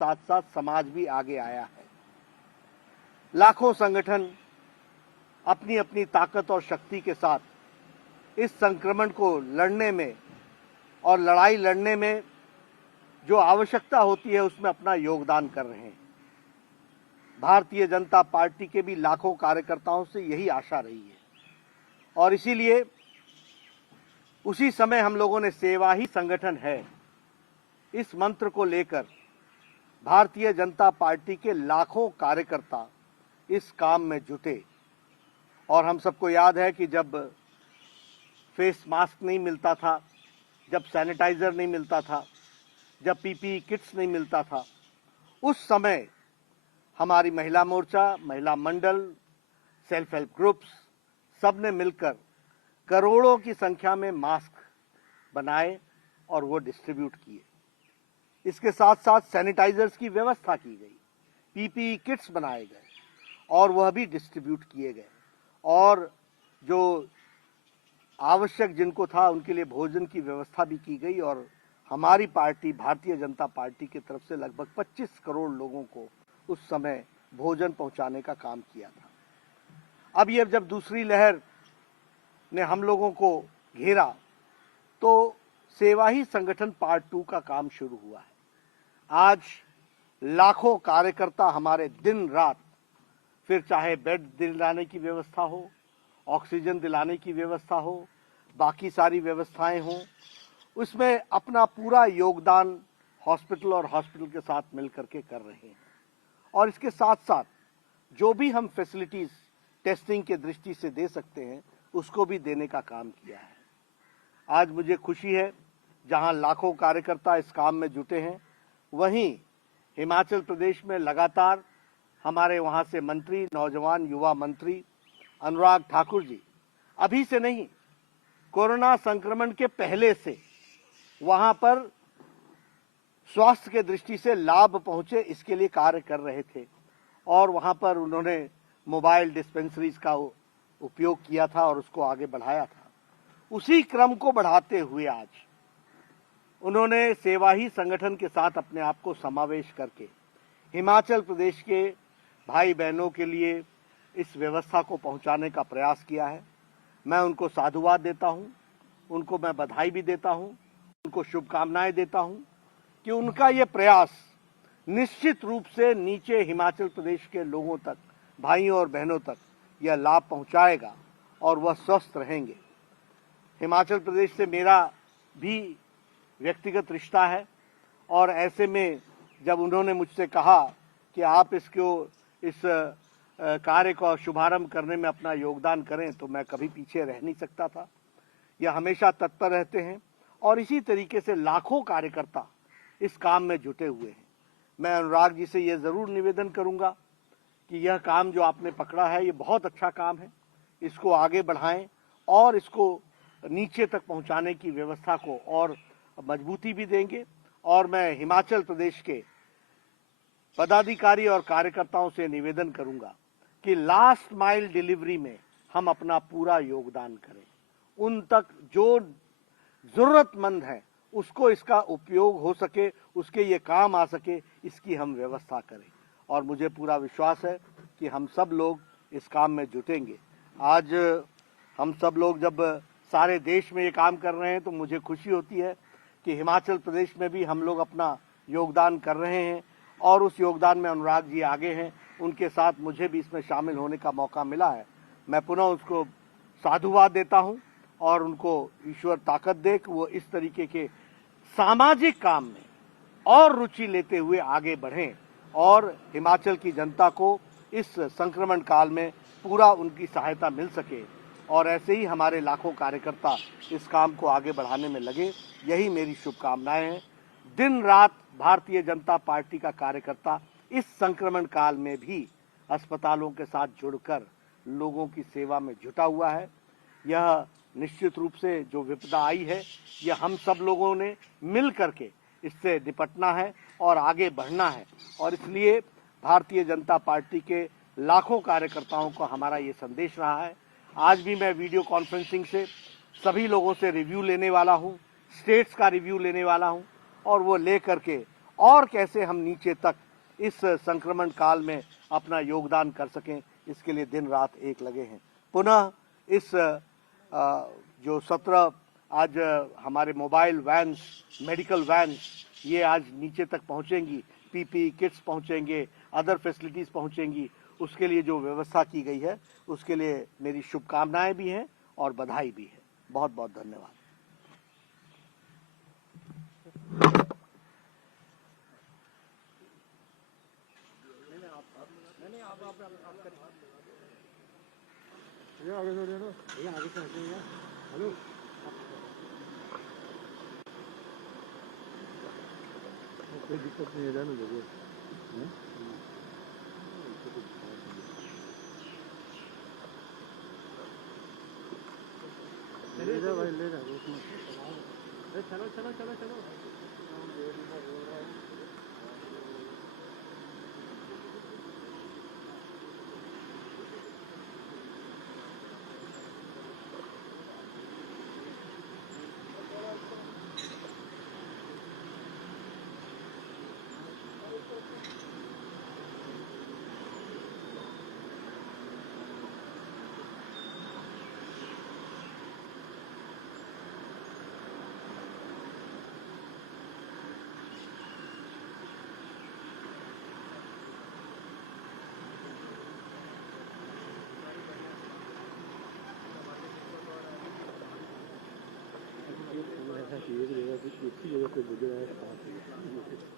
साथ साथ समाज भी आगे आया है। लाखों संगठन अपनी अपनी ताकत और शक्ति के साथ इस संक्रमण को लड़ने में और लड़ाई लड़ने में जो आवश्यकता होती है उसमें अपना योगदान कर रहे हैं। भारतीय जनता पार्टी के भी लाखों कार्यकर्ताओं से यही आशा रही है और इसीलिए उसी समय हम लोगों ने सेवा ही संगठन है इस मंत्र को लेकर भारतीय जनता पार्टी के लाखों कार्यकर्ता इस काम में जुटे। और हम सबको याद है कि जब फेस मास्क नहीं मिलता था, जब सैनिटाइजर नहीं मिलता था, जब पीपीई किट्स नहीं मिलता था, उस समय हमारी महिला मोर्चा, महिला मंडल, सेल्फ हेल्प ग्रुप्स सब ने मिलकर करोड़ों की संख्या में मास्क बनाए और वो डिस्ट्रीब्यूट किए। इसके साथ साथ सैनिटाइजर्स की व्यवस्था की गई, पीपीई किट्स बनाए गए और वह भी डिस्ट्रीब्यूट किए गए और जो आवश्यक जिनको था उनके लिए भोजन की व्यवस्था भी की गई और हमारी पार्टी भारतीय जनता पार्टी की तरफ से लगभग 25 करोड़ लोगों को उस समय भोजन पहुंचाने का काम किया था। अब ये जब दूसरी लहर ने हम लोगों को घेरा तो सेवा ही संगठन पार्ट 2 का काम शुरू हुआ है। आज लाखों कार्यकर्ता हमारे दिन रात, फिर चाहे बेड दिलाने की व्यवस्था हो, ऑक्सीजन दिलाने की व्यवस्था हो, बाकी सारी व्यवस्थाएं हों, उसमें अपना पूरा योगदान हॉस्पिटल और हॉस्पिटल के साथ मिलकर के कर रहे हैं। और इसके साथ साथ जो भी हम फैसिलिटीज टेस्टिंग के दृष्टि से दे सकते हैं उसको भी देने का काम किया है। आज मुझे खुशी है जहां लाखों कार्यकर्ता इस काम में जुटे हैं, वहीं हिमाचल प्रदेश में लगातार हमारे वहां से मंत्री, नौजवान युवा मंत्री अनुराग ठाकुर जी अभी से नहीं, कोरोना संक्रमण के पहले से वहां पर स्वास्थ्य के दृष्टि से लाभ पहुंचे इसके लिए कार्य कर रहे थे और वहां पर उन्होंने मोबाइल डिस्पेंसरीज का उपयोग किया था और उसको आगे बढ़ाया था। उसी क्रम को बढ़ाते हुए आज उन्होंने सेवा ही संगठन के साथ अपने आप को समावेश करके हिमाचल प्रदेश के भाई बहनों के लिए इस व्यवस्था को पहुंचाने का प्रयास किया है। मैं उनको साधुवाद देता हूं, उनको मैं बधाई भी देता हूं, उनको शुभकामनाएं देता हूं कि उनका ये प्रयास निश्चित रूप से नीचे हिमाचल प्रदेश के लोगों तक, भाइयों और बहनों तक यह लाभ पहुंचाएगा और वह स्वस्थ रहेंगे। हिमाचल प्रदेश से मेरा भी व्यक्तिगत रिश्ता है और ऐसे में जब उन्होंने मुझसे कहा कि आप इस कार्य को शुभारंभ करने में अपना योगदान करें तो मैं कभी पीछे रह नहीं सकता था। यह हमेशा तत्पर रहते हैं और इसी तरीके से लाखों कार्यकर्ता इस काम में जुटे हुए हैं। मैं अनुराग जी से यह जरूर निवेदन करूंगा कि यह काम जो आपने पकड़ा है ये बहुत अच्छा काम है, इसको आगे बढ़ाएं और इसको नीचे तक पहुंचाने की व्यवस्था को और मजबूती भी देंगे। और मैं हिमाचल प्रदेश के पदाधिकारी और कार्यकर्ताओं से निवेदन करूंगा कि लास्ट माइल डिलीवरी में हम अपना पूरा योगदान करें, उन तक जो जरूरतमंद है उसको इसका उपयोग हो सके, उसके ये काम आ सके, इसकी हम व्यवस्था करें। और मुझे पूरा विश्वास है कि हम सब लोग इस काम में जुटेंगे। आज हम सब लोग जब सारे देश में ये काम कर रहे हैं तो मुझे खुशी होती है कि हिमाचल प्रदेश में भी हम लोग अपना योगदान कर रहे हैं और उस योगदान में अनुराग जी आगे हैं, उनके साथ मुझे भी इसमें शामिल होने का मौका मिला है। मैं पुनः उसको साधुवाद देता हूं और उनको ईश्वर ताकत दे कि वो इस तरीके के सामाजिक काम में और रुचि लेते हुए आगे बढ़ें और हिमाचल की जनता को इस संक्रमण काल में पूरा उनकी सहायता मिल सके। और ऐसे ही हमारे लाखों कार्यकर्ता इस काम को आगे बढ़ाने में लगे, यही मेरी शुभकामनाएं हैं। दिन रात भारतीय जनता पार्टी का कार्यकर्ता इस संक्रमण काल में भी अस्पतालों के साथ जुड़कर लोगों की सेवा में जुटा हुआ है। यह निश्चित रूप से जो विपदा आई है यह हम सब लोगों ने मिल करके इससे निपटना है और आगे बढ़ना है और इसलिए भारतीय जनता पार्टी के लाखों कार्यकर्ताओं को हमारा ये संदेश रहा है। आज भी मैं वीडियो कॉन्फ्रेंसिंग से सभी लोगों से रिव्यू लेने वाला हूँ, स्टेट्स का रिव्यू लेने वाला हूँ और वो ले करके और कैसे हम नीचे तक इस संक्रमण काल में अपना योगदान कर सकें, इसके लिए दिन रात एक लगे हैं। पुनः इस जो 17 आज हमारे मोबाइल वैन्स, मेडिकल वैन्स, ये आज नीचे तक पहुंचेंगी, पीपी किट्स पहुंचेंगे, अदर फैसिलिटीज़ पहुंचेंगी, उसके लिए जो व्यवस्था की गई है उसके लिए मेरी शुभकामनाएं भी हैं और बधाई भी है। बहुत बहुत धन्यवाद। हेलो कोई दिक्कत नहीं है, जाने दो। ले जा भाई, ले जा, चलो चलो चलो चलो। एक जगह से दूसरी जगह पे गुजरा है।